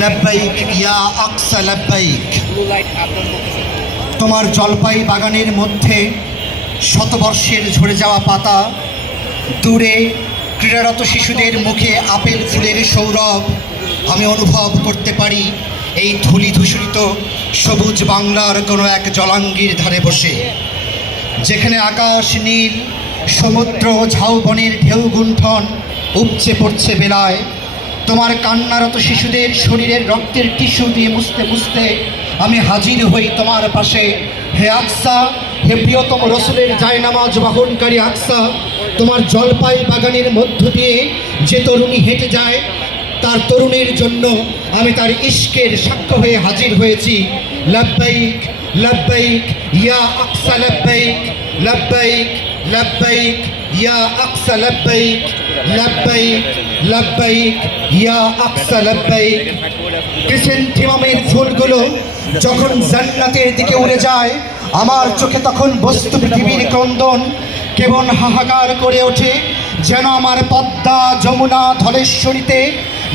লব্বাইক ইয়া আকসা লব্বাইক। তোমার জলপাই বাগানের মধ্যে শতবর্ষের ঝরে যাওয়া পাতা, দূরে ক্রীড়ারত শিশুদের মুখে আপেল ফুলের সৌরভ আমি অনুভব করতে পারি এই ধূলি ধূসরিত সবুজ বাংলার কোনো এক জলাঙ্গির ধারে বসে, যেখানে আকাশ নীল, সমুদ্র ঝাউবনের ঢেউ গুণ্ঠন উপচে পড়ছে বেলায়। তোমার কান্নারত শিশুদের শরীরের রক্তের টিস্যু দিয়ে মুছতে মুছতে আমি হাজির হই তোমার পাশে। হে আকসা, হে প্রিয়তম রসুলের জায়নামাজ বহনকারী আকসা, তোমার জলপাই বাগানের মধ্য দিয়ে যে তরুণী হেঁটে যায় তার তরুণের জন্য আমি তার ইশকের সাক্ষ্য হয়ে হাজির হয়েছি। লব্বাইক লব্বাইক ইয়া আকসা লব্বাইক, লব্বাইক লব্বাইক ইয়া আকসা লব্বাইক, লব্বাইক লব্বাইক ইয়া আকসা লব্বাইক। ক্রিসেন্থেমামের ফুলগুলো যখন জান্নাতের দিকে উড়ে যায়, আমার চোখে তখন বস্তু পৃথিবীর ক্রন্দন কেমন হাহাকার করে ওঠে, যেন আমার পদ্মা যমুনা ধলেশ্বরীতে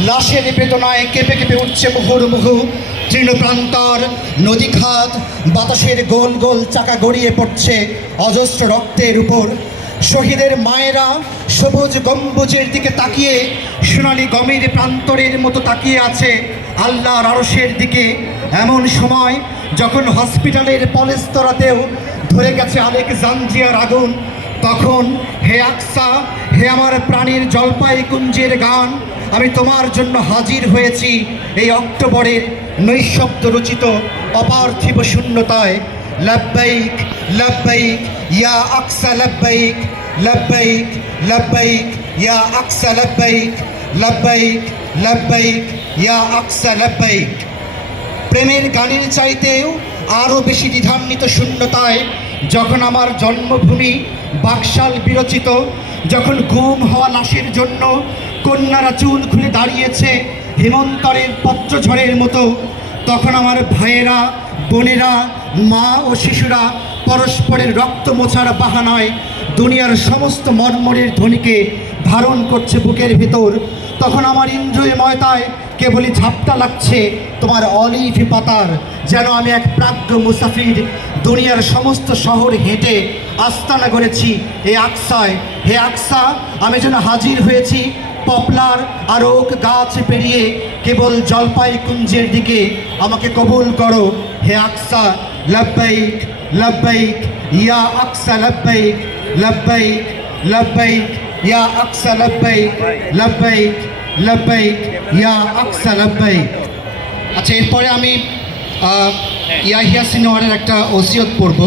লাশের বেদনায় কেঁপে কেঁপে উঠছে মুহুর্মুহু তৃণপ্রান্তর নদীখাত। বাতাসের গোল গোল চাকা গড়িয়ে পড়ছে অজস্র রক্তের উপর। শহীদের মায়েরা সবুজ গম্বুজের দিকে তাকিয়ে সোনালি গমের প্রান্তরের মতো তাকিয়ে আছে আল্লাহর আরশের দিকে। এমন সময় যখন হসপিটালের পলেস্তরাতেও ধরে গেছে আলেকজান্দ্রিয়ার আগুন, তখন হে আকসা, হে আমার প্রাণীর জলপাই কুঞ্জের গান, আমি তোমার জন্য হাজির হয়েছি এই অক্টোবরের নৈশব্দ রচিত অপার্থিব শূন্যতায়। লব্বাইক লব্বাইক ইয়া আকসা লব্বাইক, লব্বাইক লব্বাইক ইয়া আকসা লব্বাইক, লব্বাইক লব্বাইক ইয়া আকসা লব্বাইক। প্রেমের গানের চাইতেও আরও বেশি দ্বিধান্বিত শূন্যতায় যখন আমার জন্মভূমি বাকশাল বিরচিত, যখন গুম হওয়া লাশের জন্য কন্যারা চুল খুলে দাঁড়িয়েছে হেমন্তরের পত্রঝড়ের মতো, তখন আমার ভাইয়েরা, বোনেরা, মা ও শিশুরা পরস্পরের রক্ত মোছার বাহানায় দুনিয়ার সমস্ত মর্মরের ধ্বনিকে ধারণ করছে বুকের ভেতর, তখন আমার ইন্দ্রিয়ময়তায় কেবলই ঝাপটা লাগছে তোমার অলিভ পাতার, যেন আমি এক প্রাজ্ঞ মুসাফির দুনিয়ার সমস্ত শহর হেঁটে আস্তানা গড়েছি এই আকসায়। হে আকসা, আমি যেন হাজির হয়েছি পপলার আর ওক গাছ পেরিয়ে কেবল জলপাই কুঞ্জের দিকে। আমাকে কবুল করো হে আকসা। লব্বাইক লব্বাইক ইয়া আকসা লব্বাইক, লব্বাইক লব্বাইক ইয়া আকসা লব্বাইক, লব্বাইক লব্বাইক ইয়া আকসা লব্বাইক। আচ্ছা, এরপরে আমি ইয়াহিয়া সিনোয়ারের একটা ওসিয়ত পড়ব।